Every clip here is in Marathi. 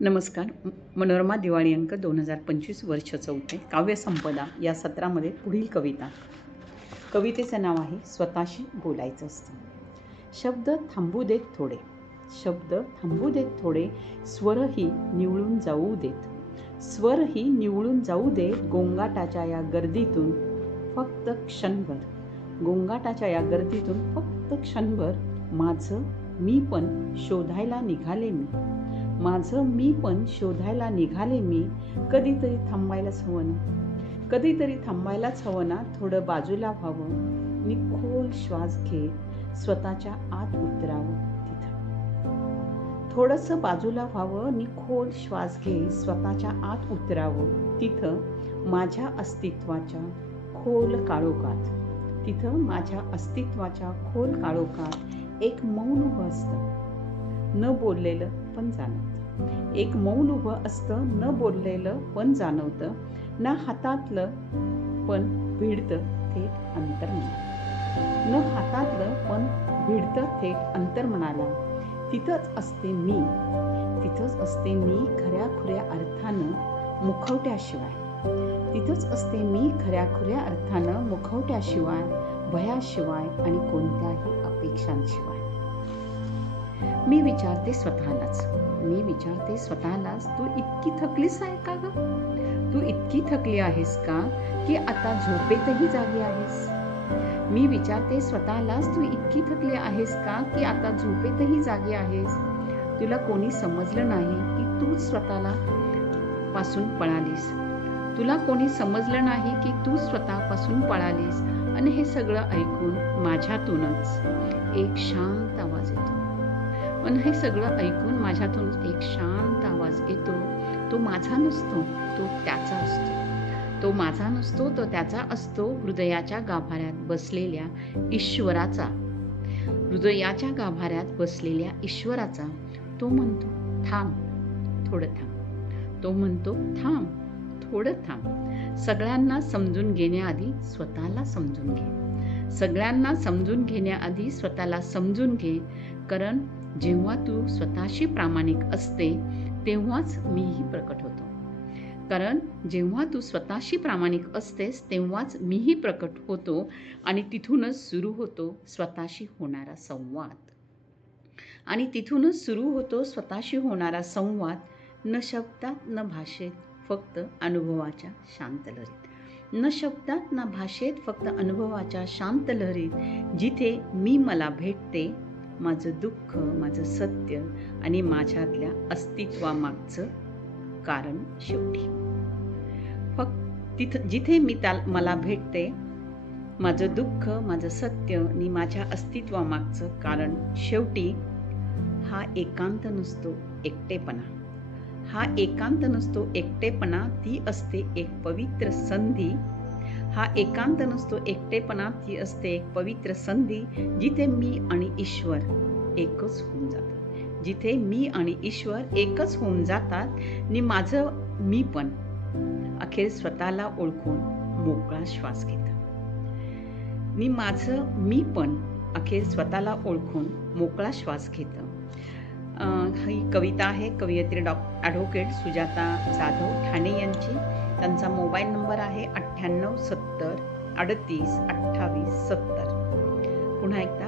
नमस्कार. मनोरमा दिवाळी अंक 2025 वर्ष 4 काव्यसंपदा या सत्रामध्ये पुढील कविता. कवितेचं नाव आहे स्वतःशी बोलायचं असतं. शब्द थांबू देत थोडे, शब्द थांबू देत थोडे, स्वरही निवळून जाऊ देत, स्वरही निवळून जाऊ देत. गोंगाटाच्या या गर्दीतून फक्त क्षणभर, गोंगाटाच्या या गर्दीतून फक्त क्षणभर माझं मी पण शोधायला निघाले मी, माझं मी पण शोधायला निघाले मी. कधीतरी थांबायलाच हवं ना, कधीतरी थांबायलाच हवं ना. थोडं बाजूला व्हावं, मी खोल श्वास घेत स्वतःच्या आत उतरावं तिथं. थोडंसं बाजूला व्हावं, मी खोल श्वास घेत स्वतःच्या आत उतरावं तिथं. माझ्या अस्तित्वाच्या खोल काळोखात, तिथं माझ्या अस्तित्वाच्या खोल काळोखात एक मौन उभं असतं, न बोललेलं पण जाणवतं. एक मौन उभं असतं, न बोललेलं पण जाणवतं. ना हातातलं पण भिडतं थेट अंतर्मनाला, न हातातलं पण भिडतं थेट अंतर्मनाला. तिथंच असते मी, तिथंच असते मी खऱ्याखुऱ्या अर्थानं मुखवट्याशिवाय, तिथंच असते मी खऱ्याखुऱ्या अर्थानं मुखवट्याशिवाय, भयाशिवाय आणि कोणत्याही अपेक्षांशिवाय. मी विचारते स्वतःलाच, मी विचारते स्वतःलाच, तू इतकी थकलीस आहे का ग? तू इतकी थकली आहेस का की आता झोपेतही जागी आहेस? मी विचारते स्वतःलाच, तू इतकी थकली आहेस का की आता झोपेतही जागी आहेस? तुला कोणी समजलं नाही की तू स्वतःला पासून पळालीस, तुला कोणी समजलं नाही की तू स्वतःपासून पळालीस. आणि हे सगळं ऐकून माझ्यातूनच एक शांत आवाज येतो, आणि हे सगळं ऐकून माझ्यातून एक शांत आवाज येतो. तो माझा नसतो, तो त्याचा असतो, तो माझा नसतो, तो त्याचा असतो. हृदयाच्या गाभाऱ्यात बसलेल्या ईश्वराचा, हृदयाच्या गाभाऱ्यात बसलेल्या ईश्वराचा. तो म्हणतो थांब, थोडं थांब, तो म्हणतो थांब, थोडं थांब. सगळ्यांना समजून घेण्याआधी स्वतःला समजून घे, सगळ्यांना समजून घेण्याआधी स्वतःला समजून घे. कारण जेव्हा तू स्वतःशी प्रामाणिक असते तेव्हाच मीही प्रकट होतो, कारण जेव्हा तू स्वतःशी प्रामाणिक असतेस तेव्हाच मीही प्रकट होतो. आणि तिथूनच सुरू होतो स्वतःशी होणारा संवाद, आणि तिथूनच सुरू होतो स्वतःशी होणारा संवाद. न शब्दात न भाषेत, फक्त अनुभवाच्या शांत लहरीत, न शब्दात न भाषेत, फक्त अनुभवाच्या शांत लहरीत. जिथे मी मला भेटते, माझं दुःख, माझं सत्य आणि माझ्यातल्या अस्तित्वामागचं कारण शेवटी. फक्त जिथे मी मला भेटते, माझं दुःख, माझं सत्य आणि माझ्या अस्तित्वामागचं कारण शेवटी. हा एकांत नसतो एकटेपणा, हा एकांत नसतो एकटेपणा, ती असते एक पवित्र संधी. हा एकांत नसतो एकटेपणा, ती असते एक पवित्र संधी. जिथे मी आणि ईश्वर एकच होऊन जातात, जिथे मी आणि ईश्वर एकच होऊन जातात. आणि माझं मी पण अखेर स्वतःला ओळखून मोकळा श्वास घेतं, आणि माझं मी पण अखेर स्वतःला ओळखून मोकळा श्वास घेतं. ही कविता आहे कवयित्री ॲडव्होकेट सुजाता जाधव ठाणे यांची. त्यांचा मोबाईल नंबर आहे 98 70 38 28 70. पुन्हा एकदा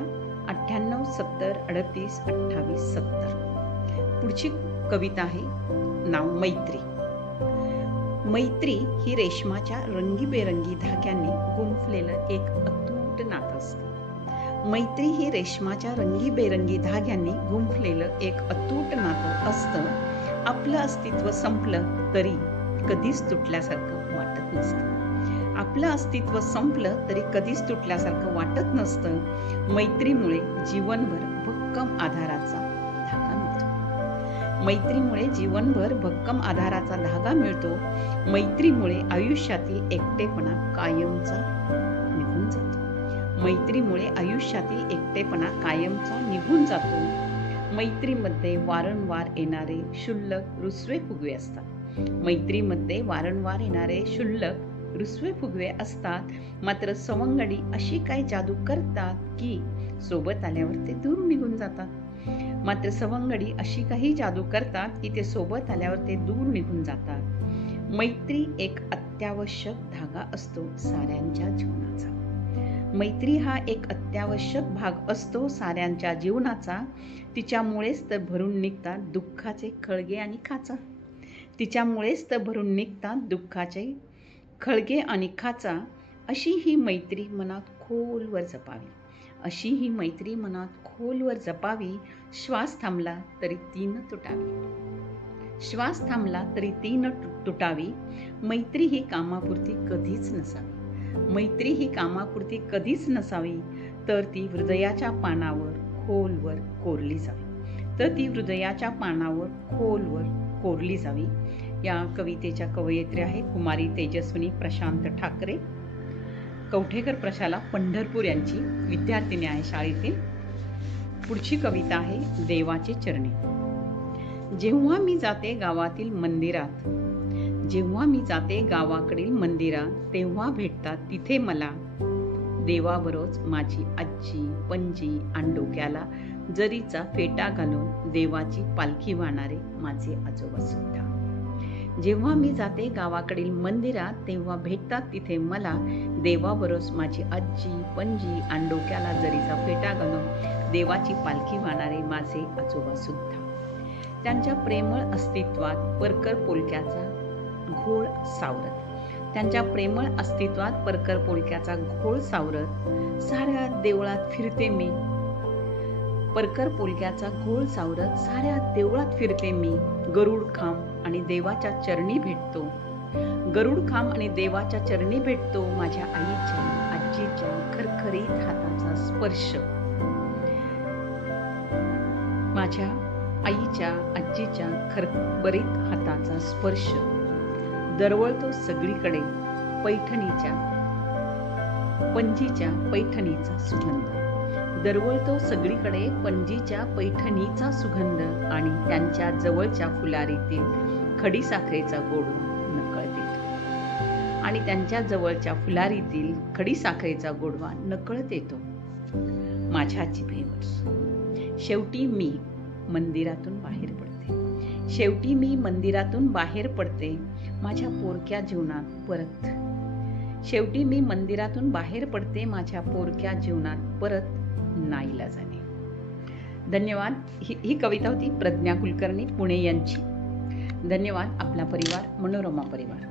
98 70 38 28 70. पुढची कविता आहे, नाव मैत्री. मैत्री ही रेशमाच्या रंगीबेरंगी धाग्यांनी गुंफलेलं एक अतूट नातं असतं. मैत्री ही रेशमाच्या रंगीबेरंगी धाग्यांनी गुंफलेलं एक अतूट नातं असतं. आपलं अस्तित्व संपलं तरी कधीच तुटल्यासारखं वाटत नसतं, आपलं अस्तित्व संपलं तरी कधीच तुटल्यासारखं वाटत नसतं. मैत्रीमुळे जीवनभर भक्कम आधाराचा धागा मिळतो, मैत्रीमुळे जीवनभर भक्कम आधाराचा धागा मिळतो. मैत्रीमुळे आयुष्यातील एकटेपणा कायमचा निघून जातो, मैत्रीमुळे आयुष्यातील एकटेपणा कायमचा निघून जातो. मैत्रीमध्ये वारंवार येणारे क्षुल्लक रुसवे फुगवे असतात, मैत्रीमध्ये वारंवार येणारे क्षुल्लक रुसवे फुगवे असतात. मात्र सवंगडी अशी काय जादू करतात की सोबत आल्यावर ते दूर निघून जातात, मात्र सवंगडी अशी काही जादू करतात की ते सोबत आल्यावर ते दूर निघून जातात. मैत्री एक अत्यावश्यक धागा असतो साऱ्यांच्या जीवनाचा. मैत्री हा एक अत्यावश्यक भाग असतो साऱ्यांच्या जीवनाचा. तिच्यामुळेच तर भरून निघतात दुःखाचे खळगे आणि खाचा. तिच्यामुळेच तर भरून निघतात दुःखाचे खळगे आणि खाचा. अशी ही मैत्री मनात खोलवर जपावी. अशी ही मैत्री मनात खोलवर जपावी. श्वास थांबला तरी ती न तुटावी. श्वास थांबला तरी ती न तुटावी. मैत्री ही कामापुरती कधीच नसावी. मैत्री ही कामापुरती कधीच नसावी. तर ती हृदयाच्या पानावर खोलवर कोरली जावी. तर ती हृदयाच्या पानावर खोलवर कोरली जावी. या कवितेच्या कवयित्री आहे कुमारी तेजस्विनी प्रशांत ठाकरे. कवठेकर प्रशाला पंढरपूर यांची विद्यार्थिनी आहे शाळेतील. पुढची कविता आहे देवाचे चरणी. जेव्हा मी जाते गावातील मंदिरात, जेव्हा मी जाते गावाकडील मंदिरात, तेव्हा भेटतात तिथे मला देवाबरोबर माझी आजी, पणजी आणि डोक्याला जरीचा फेटा घालून देवाची पालखी वाहणारे माझे आजोबा सुद्धा. जेव्हा मी जाते गावाकडील मंदिरात, तेव्हा भेटतात तिथे मला देवाबरोबर माझी आजी, पणजी आणि डोक्याला जरीचा फेटा घालून देवाची पालखी वाहणारे माझे आजोबा सुद्धा. त्यांच्या प्रेमळ अस्तित्वात परकर पोलक्याचा घोळ सावरत, त्यांच्या प्रेमळ अस्तित्वात परकर पोलक्याचा घोळ सावरत साऱ्या देवळात फिरते मी. परकर पोलक्याचा घोळ सावरत साऱ्या देवळात फिरते मी. गरुड खांब आणि देवाच्या चरणी भेटतो. गरुड खांब आणि देवाच्या चरणी भेटतो. माझ्या आईच्या, आजीच्या खरखरीत हाताचा स्पर्श. माझ्या आईच्या, आजीच्या खरखरीत हाताचा स्पर्श दरवळतो सगळीकडे पैठणीच्या, पणजीच्या पैठणीचा सुगंध. दरवळतो सगळीकडे पणजीच्या पैठणीचा सुगंध आणि त्यांच्या जवळच्या फुलारीतील खडीसाखरेचा गोडवा नकळत येतो. आणि त्यांच्या जवळच्या फुलारीतील खडीसाखरेचा गोडवा नकळत येतो माझ्या जिभेवर. शेवटी मी मंदिरातून बाहेर पडते. शेवटी मी मंदिरातून बाहेर पडते माझ्या पोरक्या जीवनात परत. शेवटी मी मंदिरातून बाहेर पडते माझ्या पोरक्या जीवनात परत नाईलाजाने. धन्यवाद. ही कविता होती प्रज्ञा कुलकर्णी पुणे यांची. धन्यवाद. आपला परिवार, मनोरमा परिवार.